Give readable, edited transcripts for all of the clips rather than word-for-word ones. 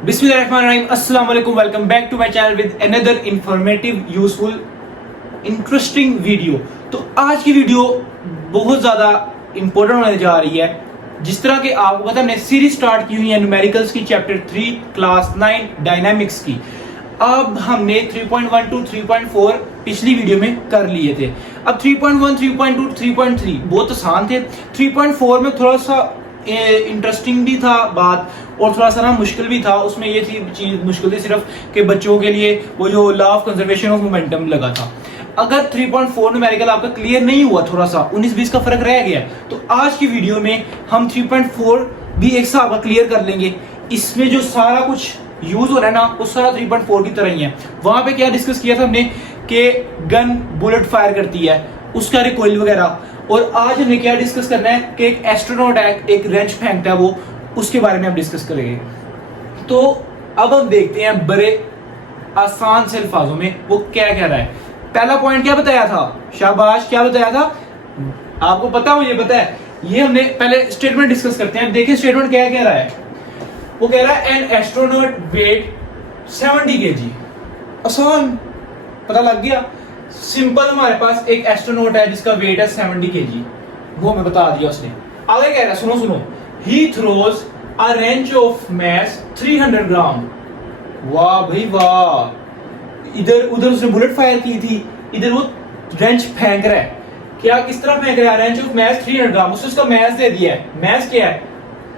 बिस्मिल्लाहिर्रहमानिर्रहीम, अस्सलाम वालेकुम, welcome back to my channel with another informative useful interesting video. तो आज की वीडियो बहुत ज़्यादा इंपॉर्टेंट होने जा रही है। जिस तरह के आपको पता है हमने सीरीज स्टार्ट की हुई है न्यूमेरिकल्स की, चैप्टर 3 क्लास 9 डायनामिक्स की। अब हमने 3.1 to 3.4 पिछली वीडियो में कर लिए थे। अब 3.1, 3.2, 3.3 बहुत आसान थे। 3.4 में थोड़ा सा इंटरेस्टिंग भी था बात और थोड़ा सा ना मुश्किल भी था। उसमें ये थी चीज मुश्किल थी सिर्फ कि बच्चों के लिए वो जो law of conservation of momentum लगा था। अगर 3.4 न्यूमेरिकल आपका क्लियर नहीं हुआ, थोड़ा सा 19-20 का फर्क रह गया, तो आज की वीडियो में हम 3.4 भी एक हिसाब का क्लियर कर लेंगे। इसमें जो सारा कुछ यूज हो रहा है ना, वो सारा 3.4 की तरह ही है। वहां पे क्या डिस्कस किया था हमने कि गन बुलेट फायर करती है, उसका रिकॉइल वगैरह। और आज हमने क्या डिस्कस करना है कि एक एस्ट्रोनॉट है, एक रेंच फेंकता है, वो उसके बारे में हम डिस्कस करेंगे। तो अब हम देखते हैं बड़े आसान से अल्फाजों में वो क्या कह रहा है। पहला पॉइंट क्या बताया था? शाबाश, क्या बताया था? आपको पता, मुझे पता है। ये हमने पहले स्टेटमेंट डिस्कस करते हैं। देखिए स्टेटमेंट क्या कह रहा है। वो कह रहा है एन एस्ट्रोनॉट वेट 70 kg। आसान, पता लग गया। सिंपल, हमारे पास एक एस्ट्रोनॉट है जिसका वेट है 70 kg, वो हमें बता दिया उसने। आगे कह रहा है, सुनो, he throws a wrench of mass 300 gram. वाह भाई वाह, इधर उधर उसने बुलेट फायर की थी, इधर वो रेंच फेंक रहा है। क्या, किस तरह फेंक रहा है? रेंच ऑफ मैस 300 ग्राम। उसने उसका मैस दे दिया है। मैस क्या है?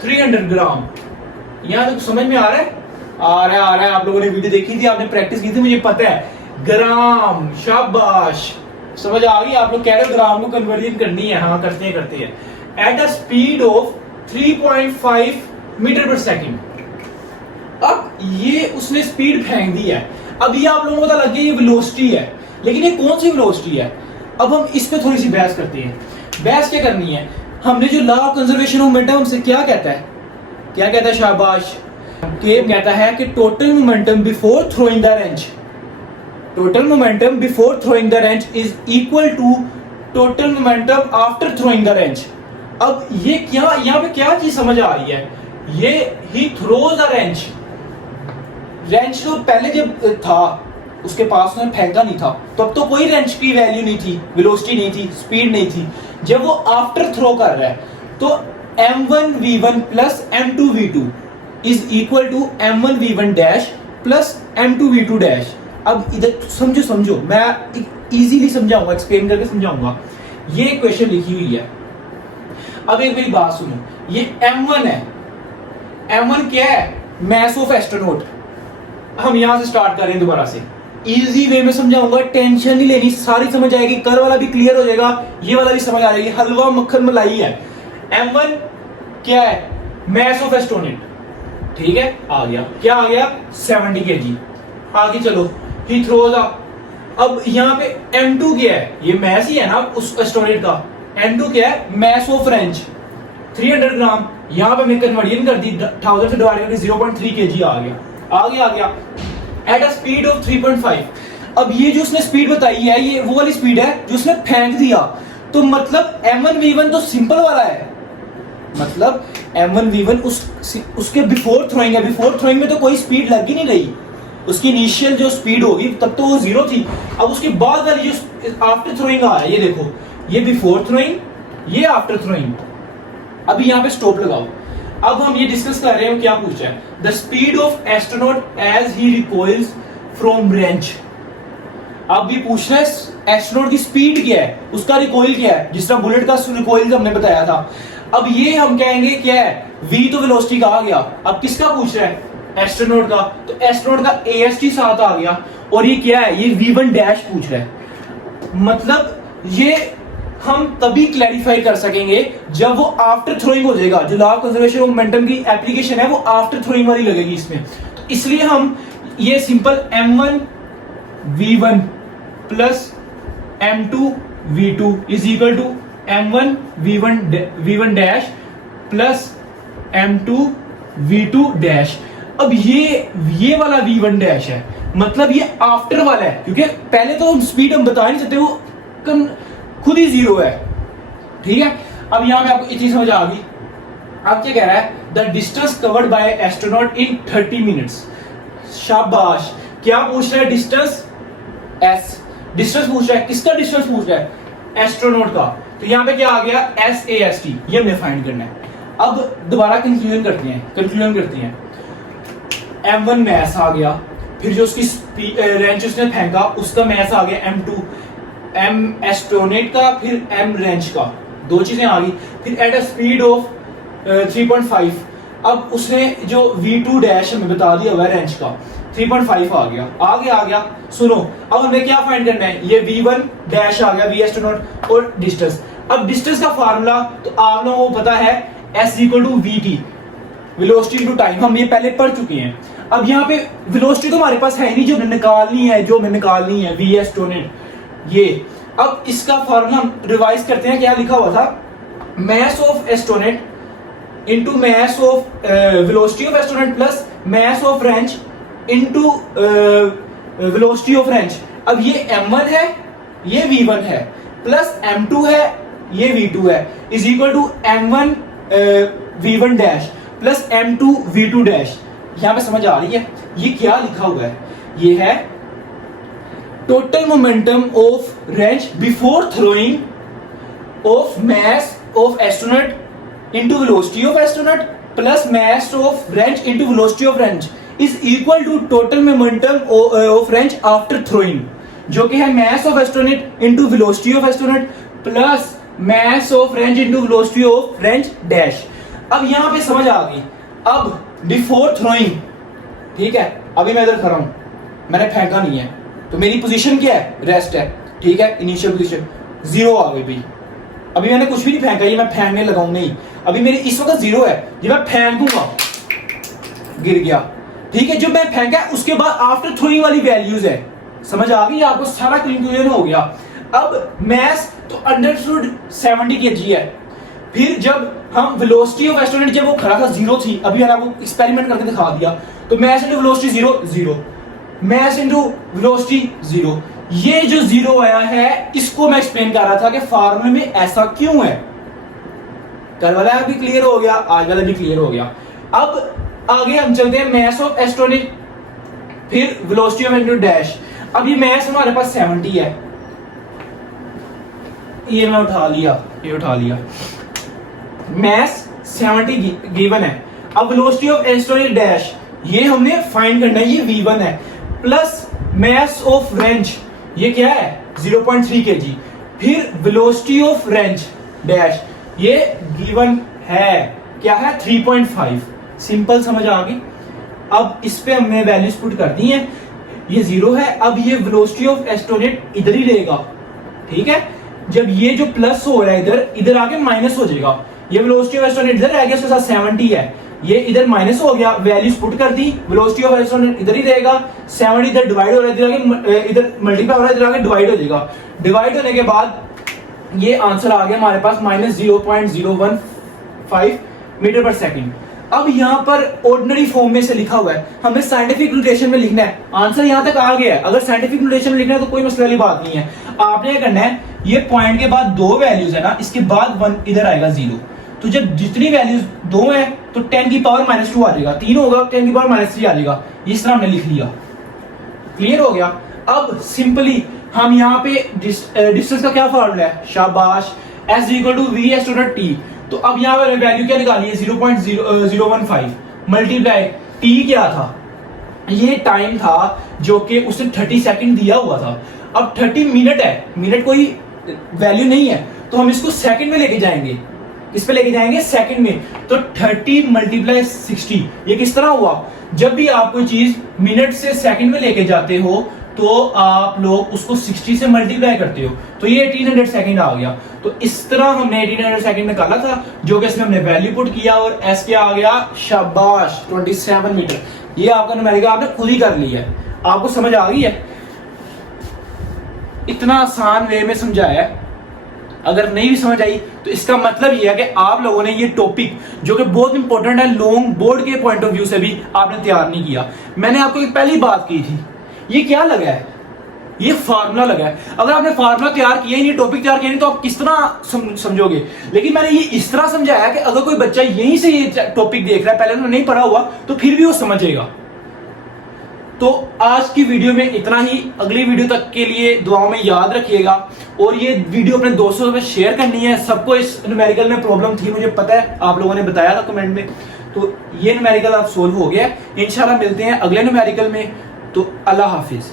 300 ग्राम। यहां तक समझ में आ रहा है? आ रहा है। आप लोगों ने वीडियो देखी थी, आपने प्रैक्टिस की थी, मुझे पता है। ग्राम, शाबाश, समझ आ गई। आप लोग कह रहे हो ग्राम को कन्वर्जन करनी है। हाँ, करते हैं। At a speed of 3.5 metre per second. अब ये उसने स्पीड फेंक दी है। अब ये आप लोगों को पता लग गया ये वेलोसिटी है, लेकिन ये कौन सी वेलोसिटी है? अब हम इस पे थोड़ी सी बहस करते हैं। बहस क्या करनी है? हमने जो law of conservation of momentum हमसे क्या कहता है? क्या कहता है? शाबाश, के कहता है कि total momentum before throwing the wrench, total momentum before throwing the wrench is equal to total momentum after throwing the wrench. अब ये क्या, यहाँ पे क्या चीज समझ आ रही है? ये he throws the wrench. Wrench तो पहले जब था उसके पास उसने फेंका नहीं था, तो अब तो कोई रेंच की वैल्यू नहीं थी, वेलोसिटी नहीं थी, स्पीड नहीं थी। जब वो आफ्टर थ्रो कर रहा है तो m1v1 plus m2v2 is equal to m1v1 dash plus m2v2 dash. अब इधर समझो, मैं इजीली समझाऊंगा, एक्सप्लेन करके समझाऊंगा। ये क्वेश्चन लिखी हुई है। अब एक मेरी बात सुनो, ये m1 है। m1 क्या है? Mass of astronaut. हम यहां से स्टार्ट करें, दोबारा से इजी वे में समझाऊंगा, टेंशन नहीं लेनी, सारी समझ आएगी। कर वाला भी क्लियर हो जाएगा, ये वाला भी समझ आ जाएगी। हलवा मक्खन मलाई है। m1 क्या है? Mass of astronaut. ठीक है, आ गया। क्या आ गया? 70 kg। आगे चलो, ही थ्रोज। अब यहाँ पे m2 क्या है? ये मैस ही है ना उस एस्ट्रोनॉट का। m2 क्या है? मैस ऑफ रेंच 300 ग्राम। यहाँ पे मैं कन्वर्जन कर दी, 1000 से डिवाइड करके 0.3 kg आ गया। Eight a speed of 3.5। अब ये जो उसने स्पीड बताई है, ये वो वाली स्पीड है जो उसने फेंक दिया। तो मतलब m1v1 तो सिंपल वाला है, मतलब m1v1 उसके बिफोर थ्रोइंग है। बिफोर थ्रोइंग में तो कोई स्पीड लग ही नहीं रही। उसकी इनिशियल जो स्पीड होगी तब तो वो 0 थी। अब उसके बाद वाली जो आफ्टर थ्रोइंग आ रहा है, ये देखो, ये बिफोर थ्रोइंग, ये आफ्टर थ्रोइंग। अभी यहाँ पे स्टॉप लगाओ। अब हम ये डिस्कस कर रहे हैं, क्या पूछा है? The speed of astronaut as he recoils from wrench. अब ये पूछ रहा है एस्ट्रोनॉट की स्पीड क्या है, उसका रिकॉइल क्या है, जिस तरह बुलेट का रिकॉइल हमने बताया था। अब ये हम कहेंगे क्या है? v तो वेलोसिटी का आ गया। अब किसका पूछ रहा है? एस्ट्रोनॉट का। तो एस्ट्रोनॉट का AST साथ आ गया। और ये क्या है? ये v1 डैश पूछ रहा है। मतलब ये हम तभी क्लैरिफाई कर सकेंगे जब वो आफ्टर थ्रोइंग हो जाएगा। जो law of conservation of momentum की एप्लीकेशन है वो आफ्टर थ्रोइंग वाली लगेगी इसमें। तो इसलिए हम ये simple m1v1 plus m2v2 is equal to m1v1 dash plus m2v2 dash. अब ये वाला v1 डैश है, मतलब ये आफ्टर वाला है, क्योंकि पहले तो स्पीड हम बता नहीं सकते, वो खुद ही 0 है। ठीक है, अब यहां पे आपको इतनी समझ आ गई। अब क्या कह रहा है? The distance covered by astronaut in 30 minutes. शाबाश। क्या पूछ रहा है? डिस्टेंस एस, डिस्टेंस पूछ रहा है। किसका डिस्टेंस पूछ रहा है? एस्ट्रोनॉट का। तो यहाँ पे क्या आ गया? SAST, ये हमें फाइंड करना है। अब दोबारा कंक्लूजन करते हैं। M1 मैस आ गया, फिर जो उसकी रेंच उसने फेंका उसका मैस आ गया M2, M एस्ट्रोनेट का, फिर M रेंच का, दो चीजें आ गई। फिर एट अ स्पीड ऑफ 3.5, अब उसने जो V2 डैश हमें बता दिया हुआ है रेंच का, 3.5 आ गया। सुनो, अब हमें क्या फाइंड करना है? ये V1 डैश आ गया, V एस्ट्रोनॉट और डिस्टेंस। अब डिस्टेंस का फार्मूला तो आप लोगों को पता है, S equal to VT, velocity into time, हम ये पहले पढ़ चुके हैं। अब यहाँ पे वेलोसिटी तो हमारे पास है नहीं, जो हमें निकालनी है V एस्ट्रोनॉट ये। अब इसका फार्मूला हम रिवाइज करते हैं। क्या लिखा हुआ था? Mass of astronaut into mass of velocity of astronaut plus mass of wrench into velocity of wrench. अब ये M1 है, ये V1 है, प्लस M2 है, ये V2 है, is equal to M1 V1 dash plus M2 V2 dash. यहां पे समझ आ रही है? ये क्या लिखा हुआ है? ये है total momentum of wrench before throwing of mass of astronaut into velocity of astronaut plus mass of wrench into velocity of wrench is equal to total momentum of wrench after throwing, जो कि है mass of astronaut into velocity of astronaut plus mass of wrench into velocity of wrench dash. अब यहां पे समझ आ गई। अब before throwing, ठीक है, अभी मैं इधर खड़ा हूं, मैंने फेंका नहीं है, तो मेरी पोजीशन क्या है? रेस्ट है, ठीक है, इनिशियल पोजीशन 0 आ गई भाई। अभी मैंने कुछ भी नहीं फेंका, ये मैं फेंकने लगाऊं नहीं, अभी मेरी इस वक्त 0 है। जब मैं फेंकूंगा गिर गया, ठीक है। जो मैं फेंका उसके बाद आफ्टर थ्रोइंग वाली वैल्यूज है, समझ आ गई? आपको सारा कंक्लूजन हो गया। अब मास तो अंडरस्टूड 70 kg है। फिर जब हम वेलोसिटी ऑफ एस्ट्रोनॉट, जब वो खड़ा था 0 थी, अभी मैंने आपको एक्सपेरिमेंट करके दिखा दिया, तो mass into velocity 0, mass into velocity 0। ये जो 0 आया है, इसको मैं एक्सप्लेन कर रहा था कि फार्मूले में ऐसा क्यों है। कल वाला भी क्लियर हो गया, आज वाला भी क्लियर हो गया। अब आगे हम चलते हैं मास ऑफ एस्ट्रोनॉट, फिर वेलोसिटी ऑफ एस्ट्रोनॉट डैश। अब ये मास हमारे पास 70 है, ये मैं उठा लिया, मास 70 गिवन है। अब वेलोसिटी ऑफ एस्ट्रोनॉट डैश ये हमने फाइंड करना है, ये V1 है, प्लस मास ऑफ रेंच ये क्या है? 0.3 kg। फिर वेलोसिटी ऑफ रेंच डैश ये गिवन है, क्या है? 3.5। सिंपल, समझ आ गई? अब इस पे हमने वैल्यूज पुट कर दी है, ये 0 है। अब ये वेलोसिटी ऑफ एस्ट्रोनॉट इधर ही रहेगा, ठीक है। जब ये जो प्लस हो रहा है इधर आके माइनस हो जाएगा। ये वेलोसिटी ऑफ एस्ट्रोनॉट इधर रह गया, उसके साथ 70 है, ये इधर माइनस हो गया, वैल्यूज पुट कर दी, वेलोसिटी ऑफ एस्ट्रोनॉट इधर ही रहेगा, 70 इधर डिवाइड हो रहा है, इधर मल्टीप्लाई हो रहा है, इधर आके डिवाइड हो जाएगा। डिवाइड होने के बाद ये आंसर आ गया हमारे पास -0.015 मीटर पर सेकंड। अब यहाँ पर ऑर्डिनरी फॉर्म में से लिखा हुआ है, हमें साइंटिफिक नोटेशन में लिखना है। आंसर यहाँ तक आ गया है, अगर साइंटिफिक नोटेशन में लिखना है तो कोई मसले वाली बात नहीं है। आपने क्या करना है, ये पॉइंट के बाद 2 वैल्यूज है ना, इसके बाद 1 इधर आएगा 0। तो जब जितनी वैल्यूज 2 है तो 10 की पावर -2 आ जाएगा, 3 होगा 10 की पावर -3 आ जाएगा। इस तरह हमने लिख लिया, क्लियर हो गया। अब सिंपली हम यहाँ पे डिस्टेंस का क्या फॉर्मूला है? शाबाश, S equal to V astronaut T। तो अब यहाँ पर वैल्यू क्या निकाली है? 0.015 मल्टीप्लाई T क्या था? ये टाइम था जो कि उसने 30 सेकंड दिया हुआ था। अब 30 मिनट है, मिनट कोई वैल्यू नहीं है, तो हम इसको सेकंड में लेके जाएंगे। इस पे लेके जाएंगे सेकंड में, तो 30 मल्टीप्लाई 60। ये किस तरह हुआ? जब भी आप कोई चीज मिनट से सेकंड में लेके जाते हो तो आप लोग उसको 60 से मल्टीप्लाई करते हो, तो ये 1800 सेकंड आ गया। तो इस तरह हमने 1800 सेकंड निकाला था, जो कि इसमें हमने वैल्यू पुट किया और एस क्या आ गया? शाबाश, 27 मीटर। ये आपका न्यूमेरिकल आपने खुद ही कर लिया है, आपको समझ आ गई है। इतना आसान वे में समझाया है। अगर नहीं भी समझ आई तो इसका मतलब यह है कि आप लोगों ने ये टॉपिक जो कि बहुत इंपॉर्टेंट है, लॉन्ग बोर्ड के पॉइंट ऑफ व्यू से भी आपने तैयार नहीं किया। मैंने आपको एक पहली बात की थी, ये क्या लगा है? ये फार्मूला लगा है। अगर आपने फार्मूला तैयार किया ही नहीं, टॉपिक तैयार किया नहीं, तो आप किस तरह समझोगे। लेकिन मैंने ये इस तरह समझाया कि अगर कोई बच्चा यहीं से ये टॉपिक देख रहा है, पहले उन्होंने नहीं पढ़ा हुआ, तो फिर भी वो समझेगा। तो आज की वीडियो में इतना ही। अगली वीडियो तक के लिए दुआओं में याद रखिएगा, और ये वीडियो अपने दोस्तों में शेयर करनी है। सबको इस न्यूमेरिकल में प्रॉब्लम थी, मुझे पता है, आप लोगों ने बताया था कमेंट में। तो ये न्यूमेरिकल अब सोल्व हो गया। इंशाल्लाह मिलते हैं अगले न्यूमेरिकल में। तो अल्लाह हाफिज।